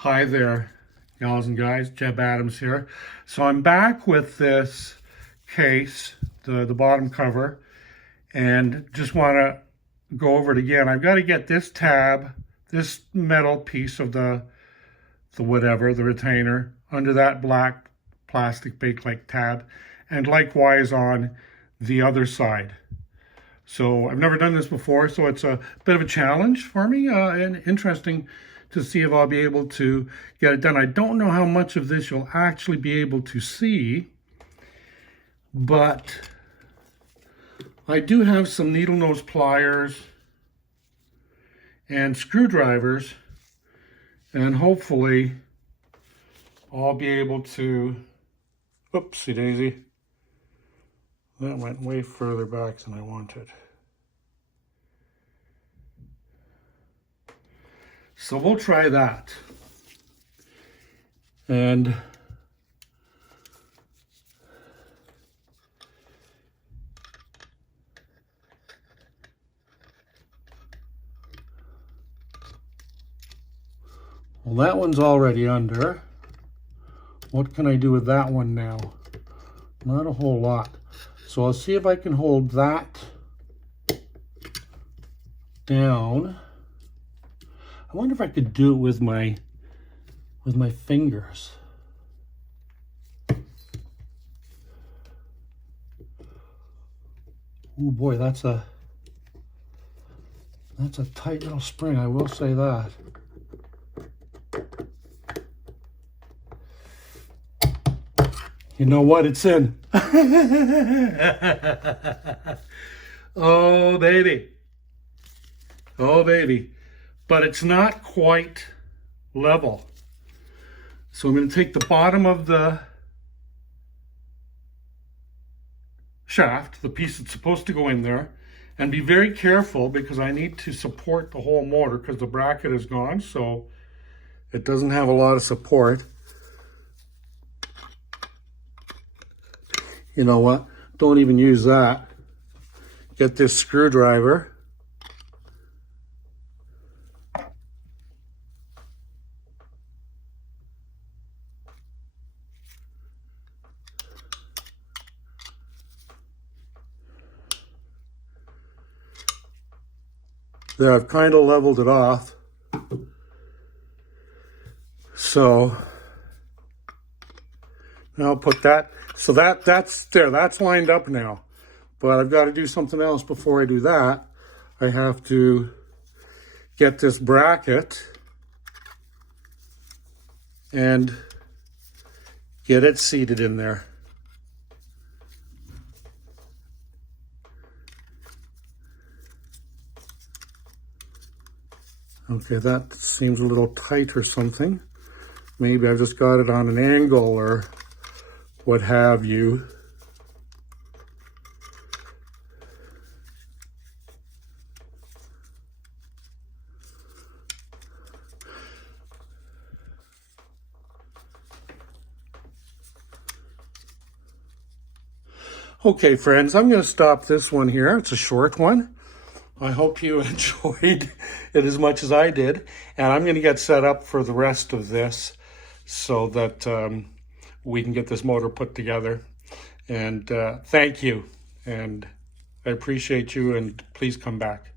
Hi there, gals and guys. Jebb Adams here. So I'm back with this case, the bottom cover, and just want to go over it again. I've got to get this tab, this metal piece of the retainer, under that black plastic Bakelite tab, and likewise on the other side. So I've never done this before, so it's a bit of a challenge for me and interesting to see if I'll be able to get it done. I don't know how much of this you'll actually be able to see, but I do have some needle nose pliers and screwdrivers, and hopefully I'll be able to, oopsie daisy, that went way further back than I wanted. So we'll try that. And well, that one's already under. What can I do with that one now? Not a whole lot. So I'll see if I can hold that down. I wonder if I could do it with my fingers. Oh boy, that's a tight little spring, I will say that. You know what? It's in. Oh, baby. Oh, baby. But it's not quite level. So I'm going to take the bottom of the shaft, the piece that's supposed to go in there, and be very careful because I need to support the whole motor because the bracket is gone, so it doesn't have a lot of support. You know what? Don't even use that. Get this screwdriver. There, I've kind of leveled it off. So now I'll put that. So that's there. That's lined up now. But I've got to do something else before I do that. I have to get this bracket and get it seated in there. Okay, that seems a little tight or something. Maybe I've just got it on an angle or what have you. Okay, friends, I'm going to stop this one here. It's a short one. I hope you enjoyed it as much as I did. And I'm going to get set up for the rest of this so that we can get this motor put together. And thank you. And I appreciate you, and please come back.